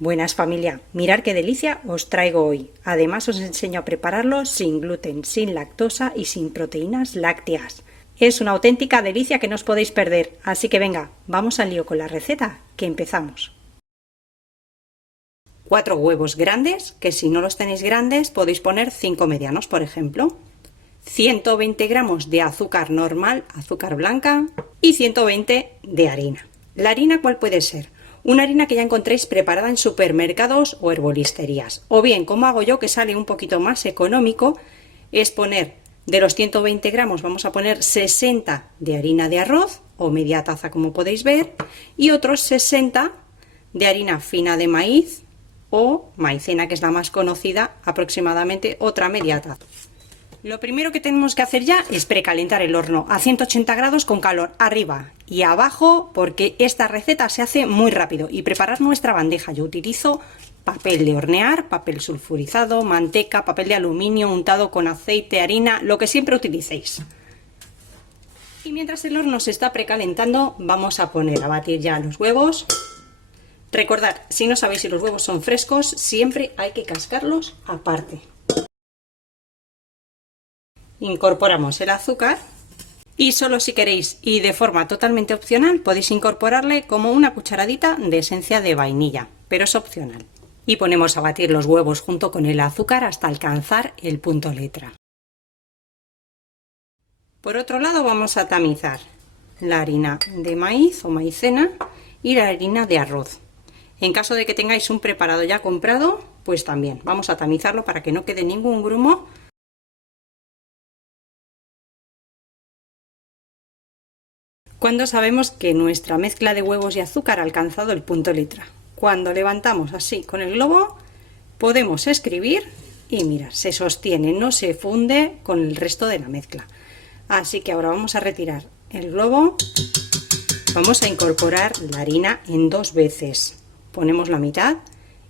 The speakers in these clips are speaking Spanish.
Buenas familia, mirad qué delicia os traigo hoy. Además os enseño a prepararlo sin gluten, sin lactosa y sin proteínas lácteas. Es una auténtica delicia que no os podéis perder, así que venga, vamos al lío con la receta, que empezamos. 4 huevos grandes, que si no los tenéis grandes podéis poner 5 medianos, por ejemplo. 120 gramos de azúcar normal, azúcar blanca, y 120 de harina. ¿La harina cuál puede ser? Una harina que ya encontréis preparada en supermercados o herbolisterías. O bien, como hago yo, que sale un poquito más económico, es poner de los 120 gramos, vamos a poner 60 de harina de arroz, o media taza como podéis ver, y otros 60 de harina fina de maíz, o maicena, que es la más conocida, aproximadamente otra media taza. Lo primero que tenemos que hacer ya es precalentar el horno a 180 grados con calor arriba y abajo, porque esta receta se hace muy rápido. Y preparar nuestra bandeja. Yo utilizo papel de hornear, papel sulfurizado, manteca, papel de aluminio untado con aceite, harina, lo que siempre utilicéis. Y mientras el horno se está precalentando, vamos a poner a batir ya los huevos. Recordad, si no sabéis si los huevos son frescos, siempre hay que cascarlos aparte. Incorporamos el azúcar y solo si queréis y de forma totalmente opcional podéis incorporarle como una cucharadita de esencia de vainilla, pero es opcional. Y ponemos a batir los huevos junto con el azúcar hasta alcanzar el punto letra. Por otro lado vamos a tamizar la harina de maíz o maicena y la harina de arroz. En caso de que tengáis un preparado ya comprado, pues también vamos a tamizarlo para que no quede ningún grumo. Cuando sabemos que nuestra mezcla de huevos y azúcar ha alcanzado el punto letra. Cuando levantamos así con el globo, podemos escribir y mirad, se sostiene, no se funde con el resto de la mezcla. Así que ahora vamos a retirar el globo, vamos a incorporar la harina en 2 veces. Ponemos la mitad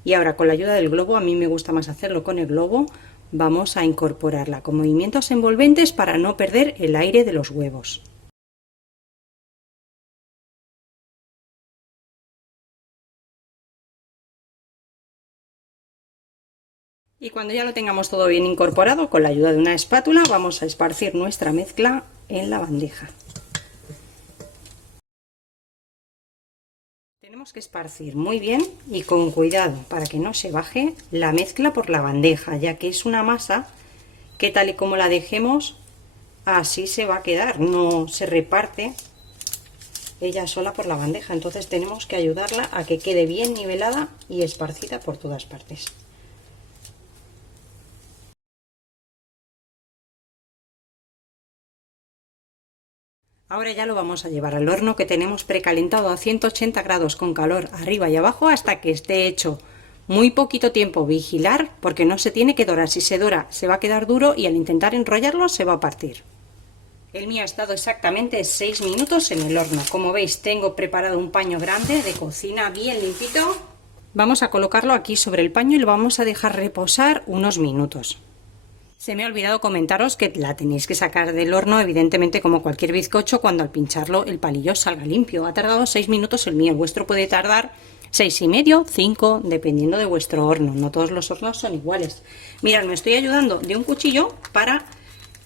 y ahora con la ayuda del globo, a mí me gusta más hacerlo con el globo, vamos a incorporarla con movimientos envolventes para no perder el aire de los huevos. Y cuando ya lo tengamos todo bien incorporado, con la ayuda de una espátula vamos a esparcir nuestra mezcla en la bandeja. Tenemos que esparcir muy bien y con cuidado para que no se baje la mezcla por la bandeja, ya que es una masa que tal y como la dejemos así se va a quedar, no se reparte ella sola por la bandeja. Entonces tenemos que ayudarla a que quede bien nivelada y esparcida por todas partes. Ahora ya lo vamos a llevar al horno que tenemos precalentado a 180 grados con calor arriba y abajo hasta que esté hecho. Muy poquito tiempo, vigilar porque no se tiene que dorar. Si se dora se va a quedar duro y al intentar enrollarlo se va a partir. El mío ha estado exactamente 6 minutos en el horno. Como veis, tengo preparado un paño grande de cocina bien limpito. Vamos a colocarlo aquí sobre el paño y lo vamos a dejar reposar unos minutos. Se me ha olvidado comentaros que la tenéis que sacar del horno, evidentemente como cualquier bizcocho, cuando al pincharlo el palillo salga limpio. Ha tardado 6 minutos el mío, el vuestro puede tardar 6 y medio, 5, dependiendo de vuestro horno. No todos los hornos son iguales. Mirad, me estoy ayudando de un cuchillo para,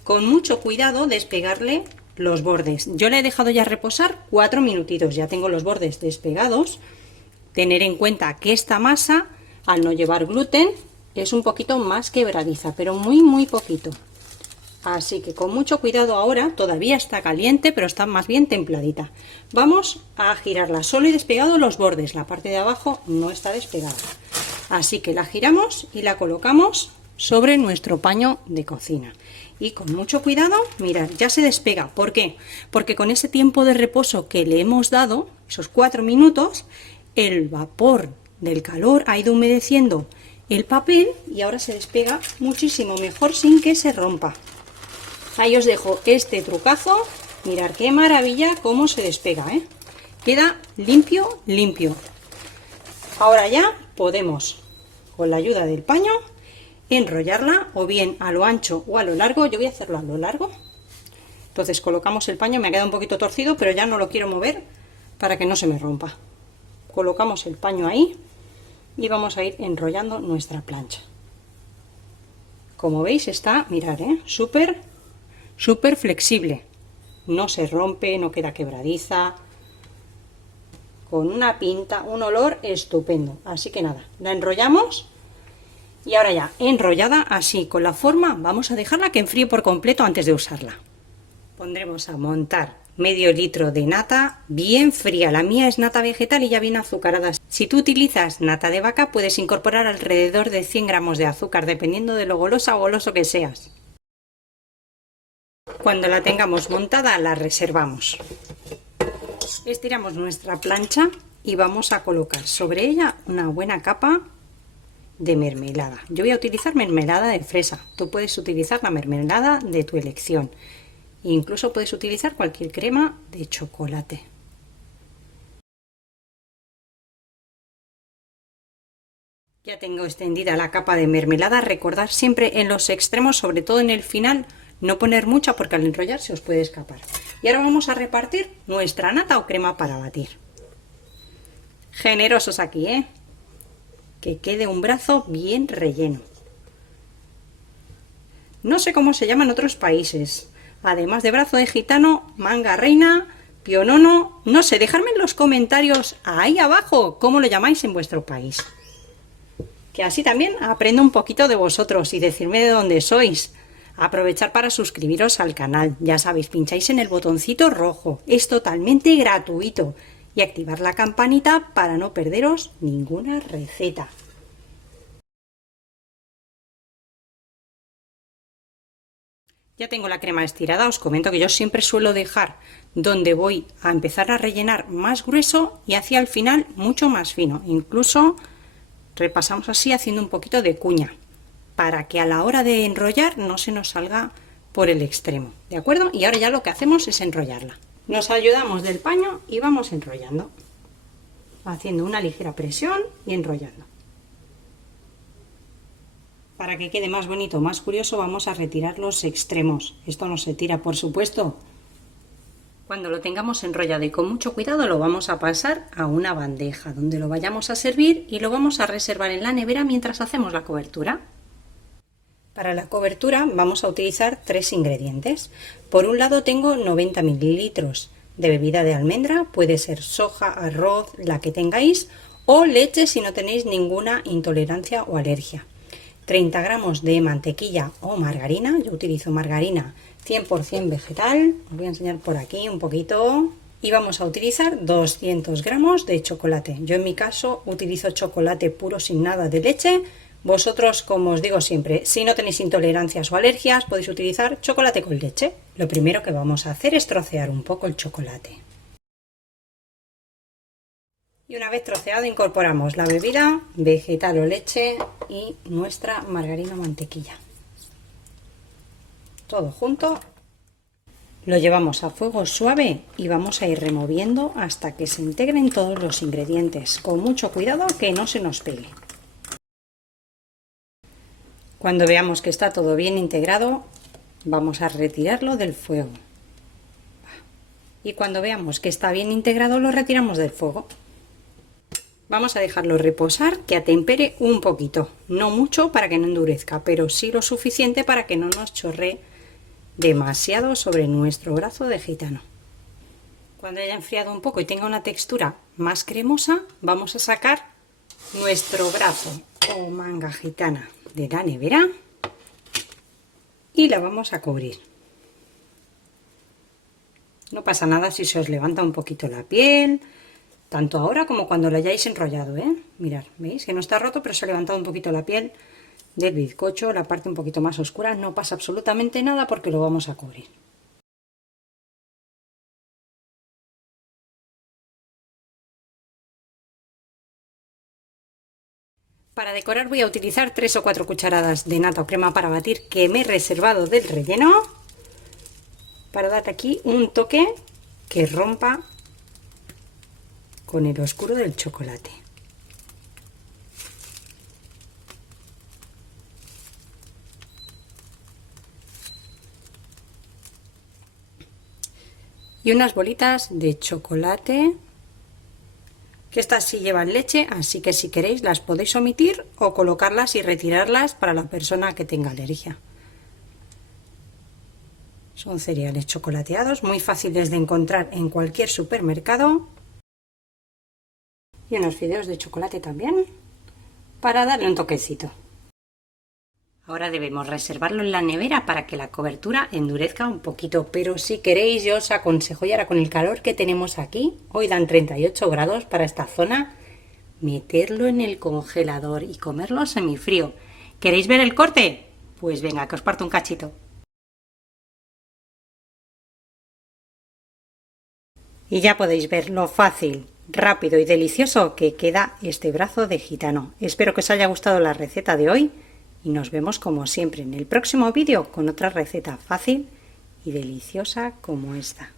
con mucho cuidado, despegarle los bordes. Yo le he dejado ya reposar 4 minutitos, ya tengo los bordes despegados. Tener en cuenta que esta masa, al no llevar gluten, es un poquito más quebradiza, pero muy poquito. Así que con mucho cuidado ahora, todavía está caliente, pero está más bien templadita. Vamos a girarla solo y despegado los bordes, la parte de abajo no está despegada. Así que la giramos y la colocamos sobre nuestro paño de cocina. Y con mucho cuidado, mirad, ya se despega. ¿Por qué? Porque con ese tiempo de reposo que le hemos dado, esos 4 minutos, el vapor del calor ha ido humedeciendo el papel y ahora se despega muchísimo mejor sin que se rompa. Ahí os dejo este trucazo. Mirad qué maravilla cómo se despega, ¿eh? Queda limpio. Ahora ya podemos, con la ayuda del paño, enrollarla o bien a lo ancho o a lo largo. Yo voy a hacerlo a lo largo. Entonces colocamos el paño, me ha quedado un poquito torcido, pero ya no lo quiero mover para que no se me rompa. Colocamos el paño ahí y vamos a ir enrollando nuestra plancha. Como veis está, mirad, súper flexible, no se rompe, no queda quebradiza, con una pinta, un olor estupendo. Así que nada, la enrollamos y ahora ya enrollada así con la forma vamos a dejarla que enfríe por completo antes de usarla. Pondremos a montar medio litro de nata bien fría. La mía es nata vegetal y ya viene azucarada. Si tú utilizas nata de vaca puedes incorporar alrededor de 100 gramos de azúcar dependiendo de lo golosa o goloso que seas. Cuando la tengamos montada la reservamos. Estiramos nuestra plancha y vamos a colocar sobre ella una buena capa de mermelada. Yo voy a utilizar mermelada de fresa. Tú puedes utilizar la mermelada de tu elección. Incluso puedes utilizar cualquier crema de chocolate. Ya tengo extendida la capa de mermelada. Recordad siempre en los extremos, sobre todo en el final, no poner mucha porque al enrollar se os puede escapar. Y ahora vamos a repartir nuestra nata o crema para batir. Generosos aquí, que quede un brazo bien relleno. No sé cómo se llama en otros países. Además de brazo de gitano, manga reina, pionono, no sé, dejadme en los comentarios ahí abajo cómo lo llamáis en vuestro país. Que así también aprendo un poquito de vosotros y decirme de dónde sois. Aprovechar para suscribiros al canal, ya sabéis, pincháis en el botoncito rojo, es totalmente gratuito, y activar la campanita para no perderos ninguna receta. Ya tengo la crema estirada, os comento que yo siempre suelo dejar donde voy a empezar a rellenar más grueso y hacia el final mucho más fino, incluso repasamos así haciendo un poquito de cuña, para que a la hora de enrollar no se nos salga por el extremo, ¿de acuerdo? Y ahora ya lo que hacemos es enrollarla. Nos ayudamos del paño y vamos enrollando, haciendo una ligera presión y enrollando. Para que quede más bonito, más curioso, vamos a retirar los extremos. Esto no se tira, por supuesto. Cuando lo tengamos enrollado y con mucho cuidado lo vamos a pasar a una bandeja donde lo vayamos a servir y lo vamos a reservar en la nevera mientras hacemos la cobertura. Para la cobertura vamos a utilizar 3 ingredientes. Por un lado tengo 90 mililitros de bebida de almendra, puede ser soja, arroz, la que tengáis, o leche si no tenéis ninguna intolerancia o alergia. 30 gramos de mantequilla o margarina, yo utilizo margarina 100% vegetal, os voy a enseñar por aquí un poquito. Y vamos a utilizar 200 gramos de chocolate. Yo en mi caso utilizo chocolate puro sin nada de leche. Vosotros, como os digo siempre, si no tenéis intolerancias o alergias, podéis utilizar chocolate con leche. Lo primero que vamos a hacer es trocear un poco el chocolate. Y una vez troceado incorporamos la bebida vegetal o leche y nuestra margarina o mantequilla. Todo junto. Lo llevamos a fuego suave y vamos a ir removiendo hasta que se integren todos los ingredientes. Con mucho cuidado que no se nos pegue. Cuando veamos que está todo bien integrado, vamos a retirarlo del fuego. Y cuando veamos que está bien integrado, lo retiramos del fuego. Vamos a dejarlo reposar, que atempere un poquito. No mucho para que no endurezca, pero sí lo suficiente para que no nos chorree demasiado sobre nuestro brazo de gitano. Cuando haya enfriado un poco y tenga una textura más cremosa, vamos a sacar nuestro brazo o manga gitana de la nevera y la vamos a cubrir. No pasa nada si se os levanta un poquito la piel, tanto ahora como cuando lo hayáis enrollado, Mirad, veis que no está roto, pero se ha levantado un poquito la piel del bizcocho, la parte un poquito más oscura. No pasa absolutamente nada porque lo vamos a cubrir. Para decorar voy a utilizar 3 o 4 cucharadas de nata o crema para batir que me he reservado del relleno, para dar aquí un toque que rompa con el oscuro del chocolate. Y unas bolitas de chocolate que estas sí llevan leche, así que si queréis las podéis omitir o colocarlas y retirarlas para la persona que tenga alergia. Son cereales chocolateados, muy fáciles de encontrar en cualquier supermercado. Y unos fideos de chocolate también, para darle un toquecito. Ahora debemos reservarlo en la nevera para que la cobertura endurezca un poquito, pero si queréis yo os aconsejo, y ahora con el calor que tenemos aquí, hoy dan 38 grados para esta zona, meterlo en el congelador y comerlo semifrío. ¿Queréis ver el corte? Pues venga, que os parto un cachito. Y ya podéis ver lo fácil, rápido y delicioso que queda este brazo de gitano. Espero que os haya gustado la receta de hoy y nos vemos como siempre en el próximo vídeo con otra receta fácil y deliciosa como esta.